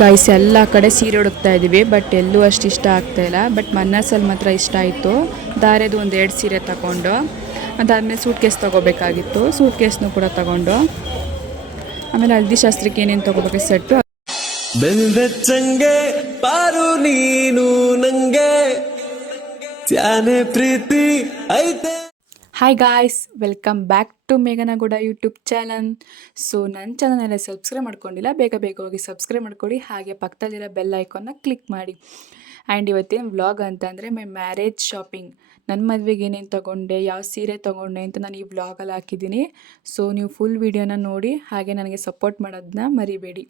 Guys ಎಲ್ಲ ಕಡೆ ಸೀರೆ ಹುಡುಕ್ತಾ ಇದ್ದೀವಿ, ಬಟ್ ಎಲ್ಲೂ ಅಷ್ಟು ಇಷ್ಟ ಆಗ್ತಾಯಿಲ್ಲ. ಬಟ್ ಮನ್ನರ್ಸಲ್ಲಿ ಮಾತ್ರ ಇಷ್ಟ ಆಯಿತು. ದಾರೆದು ಒಂದು 2 ಸೀರೆ ತಗೊಂಡು, ಅದಾದಮೇಲೆ ಸೂಟ್ ಕೇಸ್ ತೊಗೋಬೇಕಾಗಿತ್ತು. ಸೂಟ್ ಕೇಸ್ನು ಕೂಡ ತಗೊಂಡು, ಆಮೇಲೆ ಹಲ್ದಿ ಶಾಸ್ತ್ರಕ್ಕೆ ಏನೇನು ತೊಗೋಬೇಕು ಸೆಟ್ಟು. ಬೆಚ್ಚಂಗೆ ಪಾರು ನೀನು ನಂಗೆ ತ್ಯಾನೆ ಪ್ರೀತಿ ಐತೆ. Hi guys, welcome back to Meghana Gowda YouTube channel. So ನನ್ನ ಚಾನಲ್ನೆಲ್ಲ ಸಬ್ಸ್ಕ್ರೈಬ್ ಮಾಡ್ಕೊಂಡಿಲ್ಲ, ಬೇಗ ಹೋಗಿ ಸಬ್ಸ್ಕ್ರೈಬ್ ಮಾಡ್ಕೊಳ್ಳಿ. ಹಾಗೆ ಪಕ್ಕದಲ್ಲಿರೋ ಬೆಲ್ ಐಕಾನ್ನ ಕ್ಲಿಕ್ ಮಾಡಿ. ಆ್ಯಂಡ್ ಇವತ್ತೇನು ವ್ಲಾಗ್ ಅಂತಂದರೆ ಮೈ ಮ್ಯಾರೇಜ್ ಶಾಪಿಂಗ್. ನನ್ನ ಮದುವೆಗೆ ಏನೇನು ತೊಗೊಂಡೆ, ಯಾವ ಸೀರೆ ತೊಗೊಂಡೆ ಅಂತ ನಾನು ಈ ವ್ಲಾಗಲ್ಲಿ ಹಾಕಿದ್ದೀನಿ. ಸೊ ನೀವು ಫುಲ್ ವೀಡಿಯೋನ ನೋಡಿ, ಹಾಗೆ ನನಗೆ ಸಪೋರ್ಟ್ ಮಾಡೋದನ್ನ ಮರಿಬೇಡಿ.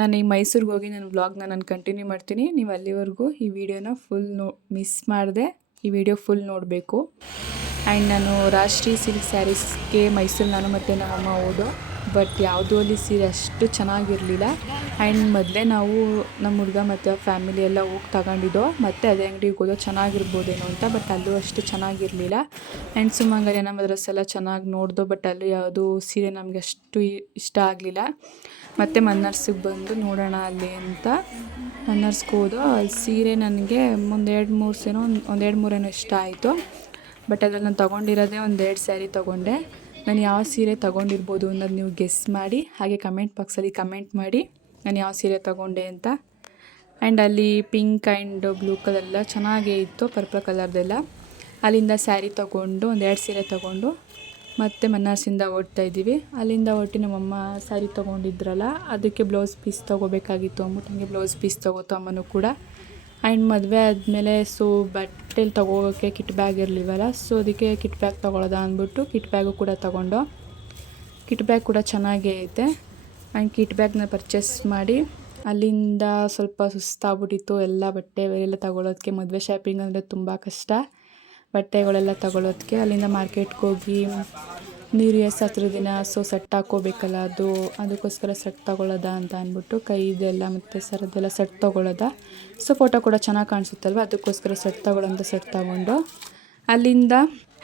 ನಾನು ಈ ಮೈಸೂರಿಗೆ ಹೋಗಿ ನನ್ನ ವ್ಲಾಗ್ನ ನಾನು ಕಂಟಿನ್ಯೂ ಮಾಡ್ತೀನಿ. ನೀವು ಅಲ್ಲಿವರೆಗೂ ಈ ವಿಡಿಯೋನ ಫುಲ್ ಮಿಸ್ ಮಾಡಿದೆ ಈ ವಿಡಿಯೋ ಫುಲ್ ನೋಡಬೇಕು. ಆ್ಯಂಡ್ ನಾನು ರಾಷ್ಟ್ರೀಯ ಸಿಲ್ಕ್ ಸ್ಯಾರೀಸ್ಗೆ ಮೈಸೂರು ನಾನು ಮತ್ತು ನಮ್ಮಮ್ಮ ಹೋದೋ, ಬಟ್ ಯಾವುದೂ ಅಲ್ಲಿ ಸೀರೆ ಅಷ್ಟು ಚೆನ್ನಾಗಿರಲಿಲ್ಲ. ಆ್ಯಂಡ್ ಮೊದಲೇ ನಾವು ನಮ್ಮ ಹುಡುಗ ಮತ್ತು ಫ್ಯಾಮಿಲಿ ಎಲ್ಲ ಹೋಗಿ ತಗೊಂಡಿದ್ದೋ, ಮತ್ತು ಅದೇ ಅಂಗಡಿಗೆ ಹೋದೋ ಚೆನ್ನಾಗಿರ್ಬೋದೇನೋ ಅಂತ. ಬಟ್ ಅಲ್ಲೂ ಅಷ್ಟು ಚೆನ್ನಾಗಿರಲಿಲ್ಲ. ಆ್ಯಂಡ್ ಸುಮಂಗಲಿನ ಮದ್ರಸ್ ಎಲ್ಲ ಚೆನ್ನಾಗಿ ನೋಡ್ದೋ, ಬಟ್ ಅಲ್ಲೂ ಯಾವುದೂ ಸೀರೆ ನಮಗೆ ಅಷ್ಟು ಇಷ್ಟ ಆಗಲಿಲ್ಲ. ಮತ್ತು ಮನ್ನಾರ್ಸಿಗೆ ಬಂದು ನೋಡೋಣ ಅಲ್ಲಿ ಅಂತ ಮನ್ನಾರ್ಸ್ಗೆ ಹೋದೋ. ಅಲ್ಲಿ ಸೀರೆ ನನಗೆ ಒಂದು 2-3 ಏನೋ ಇಷ್ಟ ಆಯಿತು. ಬಟ್ ಅದ್ರಲ್ಲಿ ನಾನು ತೊಗೊಂಡಿರೋದೇ ಒಂದು 2 ಸ್ಯಾರಿ ತೊಗೊಂಡೆ. ನಾನು ಯಾವ ಸೀರೆ ತೊಗೊಂಡಿರ್ಬೋದು ಅನ್ನೋದು ನೀವು ಗೆಸ್ ಮಾಡಿ, ಹಾಗೆ ಕಮೆಂಟ್ ಬಾಕ್ಸಲ್ಲಿ ಕಮೆಂಟ್ ಮಾಡಿ ನಾನು ಯಾವ ಸೀರೆ ತೊಗೊಂಡೆ ಅಂತ. ಆ್ಯಂಡ್ ಅಲ್ಲಿ ಪಿಂಕ್ ಆ್ಯಂಡ್ ಬ್ಲೂ ಕಲರ್ ಎಲ್ಲ ಚೆನ್ನಾಗೇ ಇತ್ತು, ಪರ್ಪಲ್ ಕಲರ್ದೆಲ್ಲ. ಅಲ್ಲಿಂದ ಸ್ಯಾರಿ ತೊಗೊಂಡು ಒಂದು 2 ಸೀರೆ ತೊಗೊಂಡು ಮತ್ತು ಮನ್ನಾರ್ಸಿಂದ ಹೊರಡ್ತಾ ಇದ್ದೀವಿ. ಅಲ್ಲಿಂದ ಹೊರಟಿ ನಮ್ಮಮ್ಮ ಸ್ಯಾರಿ ತೊಗೊಂಡಿದ್ರಲ್ಲ, ಅದಕ್ಕೆ ಬ್ಲೌಸ್ ಪೀಸ್ ತೊಗೋಬೇಕಾಗಿತ್ತು ಅಂದ್ಬಿಟ್ಟು ಹಂಗೆ ಬ್ಲೌಸ್ ಪೀಸ್ ತೊಗೋತು ಅಮ್ಮನೂ ಕೂಡ. ಆ್ಯಂಡ್ ಮದುವೆ ಆದಮೇಲೆ ಸೊ ಬಟ್ಟೆಲಿ ತೊಗೋಕ್ಕೆ ಕಿಟ್ ಬ್ಯಾಗ್ ಇರಲಿವಲ್ಲ, ಸೊ ಅದಕ್ಕೆ ಕಿಟ್ ಬ್ಯಾಗ್ ತೊಗೊಳೋದ ಅಂದ್ಬಿಟ್ಟು ಕಿಟ್ ಬ್ಯಾಗು ಕೂಡ ತೊಗೊಂಡು. ಕಿಟ್ ಬ್ಯಾಗ್ ಕೂಡ ಚೆನ್ನಾಗೇ ಐತೆ. ಆ್ಯಂಡ್ ಕಿಟ್ ಬ್ಯಾಗ್ನ ಪರ್ಚೇಸ್ ಮಾಡಿ ಅಲ್ಲಿಂದ ಸ್ವಲ್ಪ ಸುಸ್ತಾಗ್ಬಿಟ್ಟಿತ್ತು ಎಲ್ಲ ಬಟ್ಟೆ ಎಲ್ಲ ತೊಗೊಳೋದಕ್ಕೆ. ಮದುವೆ ಶಾಪಿಂಗ್ ಅಂದರೆ ತುಂಬ ಕಷ್ಟ, ಬಟ್ಟೆಗಳೆಲ್ಲ ತೊಗೊಳೋದಕ್ಕೆ. ಅಲ್ಲಿಂದ ಮಾರ್ಕೆಟ್ಗೆ ಹೋಗಿ ಶಾಸ್ತ್ರದ ದಿನ ಸೊ ಸೆಟ್ ಹಾಕ್ಕೋಬೇಕಲ್ಲ, ಅದಕ್ಕೋಸ್ಕರ ಸೆಟ್ ತೊಗೊಳ್ಳೋದ ಅಂತ ಅಂದ್ಬಿಟ್ಟು ಕೈದೆಲ್ಲ ಮತ್ತು ಸರದ್ದೆಲ್ಲ ಸೆಟ್ ತೊಗೊಳ್ಳೋದ. ಸೊ ಫೋಟೋ ಕೂಡ ಚೆನ್ನಾಗಿ ಕಾಣಿಸುತ್ತಲ್ವ, ಅದಕ್ಕೋಸ್ಕರ ಸೆಟ್ ತೊಗೊಳ್ಳೋಂಥ ಸೆಟ್ ತೊಗೊಂಡು ಅಲ್ಲಿಂದ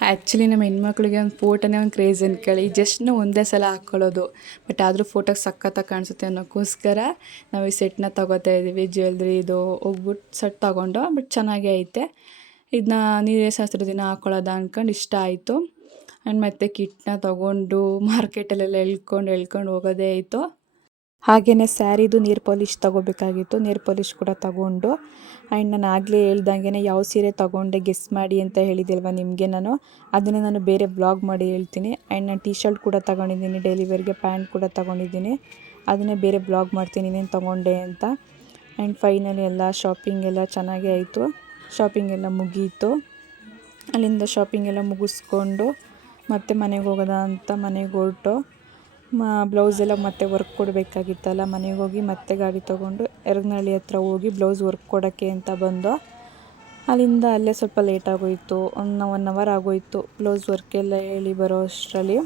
ಆ್ಯಕ್ಚುಲಿ ನಮ್ಮ ಹೆಣ್ಮಕ್ಳಿಗೆ ಒಂದು ಫೋಟೋನೇ ಒಂದು ಕ್ರೇಜ್ ಅಂದ್ಕೊಳ್ಳಿ. ಜಸ್ಟ್ನ ಒಂದೇ ಸಲ ಹಾಕ್ಕೊಳ್ಳೋದು, ಬಟ್ ಆದರೂ ಫೋಟೋಗೆ ಸಖತ್ತಾಗಿ ಕಾಣಿಸುತ್ತೆ ಅನ್ನೋಕ್ಕೋಸ್ಕರ ನಾವು ಈ ಸೆಟ್ನ ತೊಗೋತಾ ಇದ್ದೀವಿ. ಜ್ಯುವೆಲ್ರಿ ಇದು ಹೋಗ್ಬಿಟ್ಟು ಸೆಟ್ ತೊಗೊಂಡು, ಬಟ್ ಚೆನ್ನಾಗೇ ಐತೆ. ಇದನ್ನ ಶಾಸ್ತ್ರದ ದಿನ ಹಾಕ್ಕೊಳ್ಳೋದ ಅಂದ್ಕೊಂಡು ಇಷ್ಟ ಆಯಿತು. ಆ್ಯಂಡ್ ಮತ್ತು ಕಿಟ್ನ ತೊಗೊಂಡು ಮಾರ್ಕೆಟಲ್ಲೆಲ್ಲ ಎಳ್ಕೊಂಡು ಹೋಗೋದೇ ಆಯಿತು. ಹಾಗೆಯೇ ಸ್ಯಾರಿದು ನೀರು ಪಾಲಿಶ್ ತೊಗೋಬೇಕಾಗಿತ್ತು, ನೀರು ಪಾಲಿಶ್ ಕೂಡ ತೊಗೊಂಡು. ಆ್ಯಂಡ್ ನಾನು ಆಗಲೇ ಹೇಳ್ದಂಗೆ ಯಾವ ಸೀರೆ ತೊಗೊಂಡೆ ಗೆಸ್ ಮಾಡಿ ಅಂತ ಹೇಳಿದ್ದೆಲ್ವ ನಿಮಗೆ ನಾನು, ಅದನ್ನು ನಾನು ಬೇರೆ ಬ್ಲಾಗ್ ಮಾಡಿ ಹೇಳ್ತೀನಿ. ಆ್ಯಂಡ್ ನಾನು ಟೀ ಶರ್ಟ್ ಕೂಡ ತೊಗೊಂಡಿದ್ದೀನಿ, ಡೈಲಿ ವೇರ್ಗೆ ಪ್ಯಾಂಟ್ ಕೂಡ ತೊಗೊಂಡಿದ್ದೀನಿ, ಅದನ್ನೇ ಬೇರೆ ಬ್ಲಾಗ್ ಮಾಡ್ತೀನಿ ಇನ್ನೇನು ತೊಗೊಂಡೆ ಅಂತ. ಆ್ಯಂಡ್ ಫೈನಲಿ ಎಲ್ಲ ಶಾಪಿಂಗ್ ಎಲ್ಲ ಚೆನ್ನಾಗೇ ಆಯಿತು. ಶಾಪಿಂಗ್ ಎಲ್ಲ ಮುಗೀತು. ಅಲ್ಲಿಂದ ಶಾಪಿಂಗ್ ಎಲ್ಲ ಮುಗಿಸ್ಕೊಂಡು ಮತ್ತೆ ಮನೆಗೆ ಹೋಗೋದ ಅಂತ ಮನೆಗೆ ಹೊರಟು. ಬ್ಲೌಸ್ ಎಲ್ಲ ಮತ್ತೆ ವರ್ಕ್ ಕೊಡಬೇಕಾಗಿತ್ತಲ್ಲ, ಮನೆಗೆ ಹೋಗಿ ಮತ್ತೆ ಗಾಡಿ ತೊಗೊಂಡು ಎರಗನಹಳ್ಳಿ ಹತ್ರ ಹೋಗಿ ಬ್ಲೌಸ್ ವರ್ಕ್ ಕೊಡೋಕ್ಕೆ ಅಂತ ಬಂದು. ಅಲ್ಲಿಂದ ಅಲ್ಲೇ ಸ್ವಲ್ಪ ಲೇಟ್ ಆಗೋಯಿತು, 1 ಅವರ್ ಆಗೋಯಿತು ಬ್ಲೌಸ್ ವರ್ಕ್ ಎಲ್ಲ ಹೇಳಿ ಬರೋ ಅಷ್ಟರಲ್ಲಿ.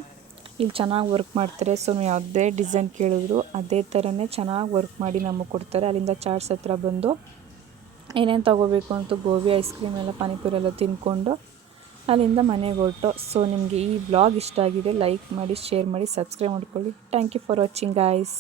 ಇಲ್ಲಿ ಚೆನ್ನಾಗಿ ವರ್ಕ್ ಮಾಡ್ತಾರೆ, ಸೊ ನಾವು ಯಾವುದೇ ಡಿಸೈನ್ ಕೇಳಿದ್ರು ಅದೇ ಥರನೇ ಚೆನ್ನಾಗಿ ವರ್ಕ್ ಮಾಡಿ ನಮಗೆ ಕೊಡ್ತಾರೆ. ಅಲ್ಲಿಂದ ಚಾಟ್ಸ್ ಹತ್ರ ಬಂದು ಏನೇನು ತೊಗೋಬೇಕು ಅಂತ ಗೋಬಿ ಐಸ್ ಕ್ರೀಮ್ ಎಲ್ಲ ಪಾನಿಪುರಿ ಎಲ್ಲ ತಿಂದ್ಕೊಂಡು ಅಲ್ಲಿಂದ ಮನೆಗೆ ಹೊರಟು. ಸೊ ನಿಮಗೆ ಈ ವ್ಲಾಗ್ ಇಷ್ಟ ಆಗಿದೆ ಲೈಕ್ ಮಾಡಿ, ಶೇರ್ ಮಾಡಿ, ಸಬ್ಸ್ಕ್ರೈಬ್ ಮಾಡ್ಕೊಳ್ಳಿ. Thank you for watching guys.